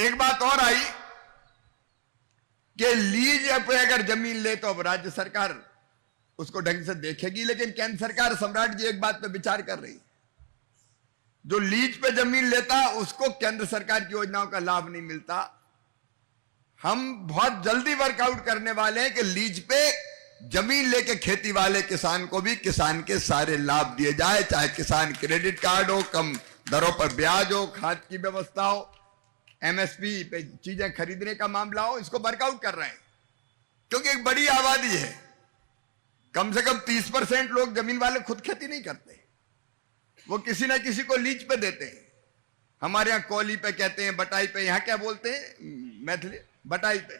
एक बात और आई कि लीज पे अगर जमीन ले तो अब राज्य सरकार उसको ढंग से देखेगी, लेकिन केंद्र सरकार सम्राट जी एक बात पे विचार कर रही, जो लीज पे जमीन लेता उसको केंद्र सरकार की योजनाओं का लाभ नहीं मिलता। हम बहुत जल्दी वर्कआउट करने वाले हैं कि लीज पे जमीन लेके खेती वाले किसान को भी किसान के सारे लाभ दिए जाए, चाहे किसान क्रेडिट कार्ड हो, कम दरों पर ब्याज हो, खाद की व्यवस्था हो, एमएसपी पे चीजें खरीदने का मामला हो। इसको वर्कआउट कर रहे हैं क्योंकि एक बड़ी आबादी है, कम से कम 30% लोग जमीन वाले खुद खेती नहीं करते, वो किसी ना किसी को लीज पे देते हैं। हमारे यहां कौली पे कहते हैं, बटाई पे, यहां क्या बोलते हैं मैथिली, बटाई पे।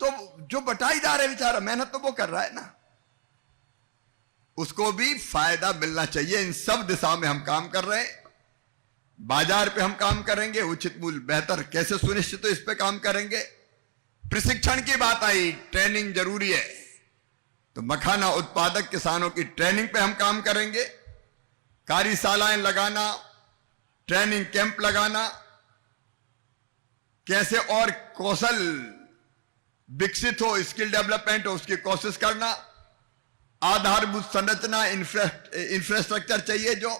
तो जो बटाईदार है बेचारा, मेहनत तो वो कर रहा है ना, उसको भी फायदा मिलना चाहिए। इन सब दिशाओं में हम काम कर रहे हैं। बाजार पे हम काम करेंगे, उचित मूल्य बेहतर कैसे सुनिश्चित हो इस पे काम करेंगे। प्रशिक्षण की बात आई, ट्रेनिंग जरूरी है, तो मखाना उत्पादक किसानों की ट्रेनिंग पे हम काम करेंगे। कार्यशालाएं लगाना, ट्रेनिंग कैंप लगाना, कैसे और कौशल विकसित हो, स्किल डेवलपमेंट हो, उसकी कोशिश करना। आधारभूत संरचना, इंफ्रास्ट्रक्चर चाहिए जो,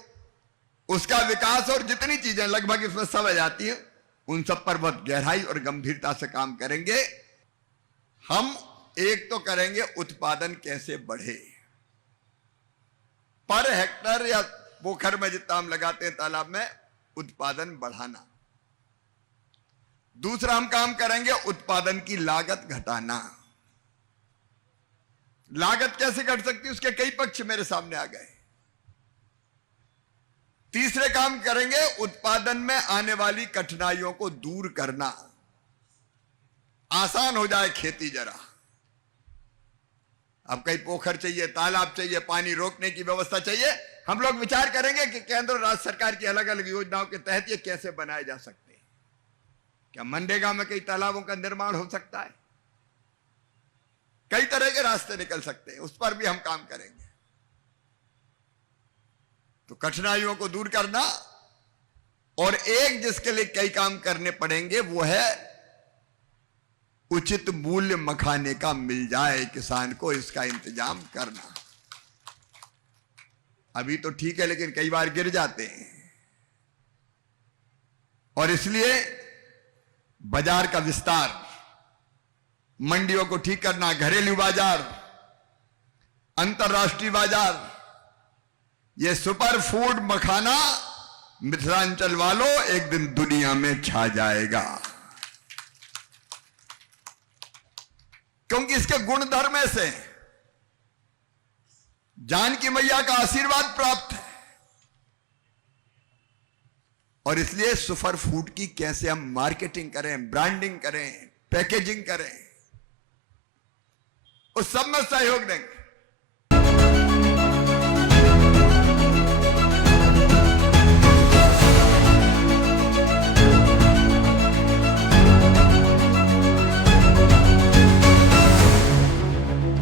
उसका विकास, और जितनी चीजें लगभग इसमें सब आ जाती हैं, उन सब पर बहुत गहराई और गंभीरता से काम करेंगे। हम एक तो करेंगे उत्पादन कैसे बढ़े, पर हेक्टर या पोखर में जितना हम लगाते हैं तालाब में, उत्पादन बढ़ाना। दूसरा हम काम करेंगे उत्पादन की लागत घटाना। लागत कैसे घट सकती है, उसके कई पक्ष मेरे सामने आ गए। तीसरे काम करेंगे उत्पादन में आने वाली कठिनाइयों को दूर करना, आसान हो जाए खेती जरा। अब कहीं पोखर चाहिए, तालाब चाहिए, पानी रोकने की व्यवस्था चाहिए, हम लोग विचार करेंगे कि केंद्र और राज्य सरकार की अलग अलग योजनाओं के तहत ये कैसे बनाए जा सकते हैं। क्या मनरेगा में कई तालाबों का निर्माण हो सकता है, कई तरह के रास्ते निकल सकते हैं, उस पर भी हम काम करेंगे। तो कठिनाइयों को दूर करना, और एक जिसके लिए कई काम करने पड़ेंगे वो है उचित मूल्य मखाने का मिल जाए किसान को, इसका इंतजाम करना। अभी तो ठीक है, लेकिन कई बार गिर जाते हैं, और इसलिए बाजार का विस्तार, मंडियों को ठीक करना, घरेलू बाजार, अंतर्राष्ट्रीय बाजार। ये सुपर फूड मखाना मिथिलांचल वालों एक दिन दुनिया में छा जाएगा, क्योंकि इसके गुण धर्म ऐसे हैं, जानकी मैया का आशीर्वाद प्राप्त है। और इसलिए सुपर फूड की कैसे हम मार्केटिंग करें, ब्रांडिंग करें, पैकेजिंग करें, उस सब में सहयोग देंगे।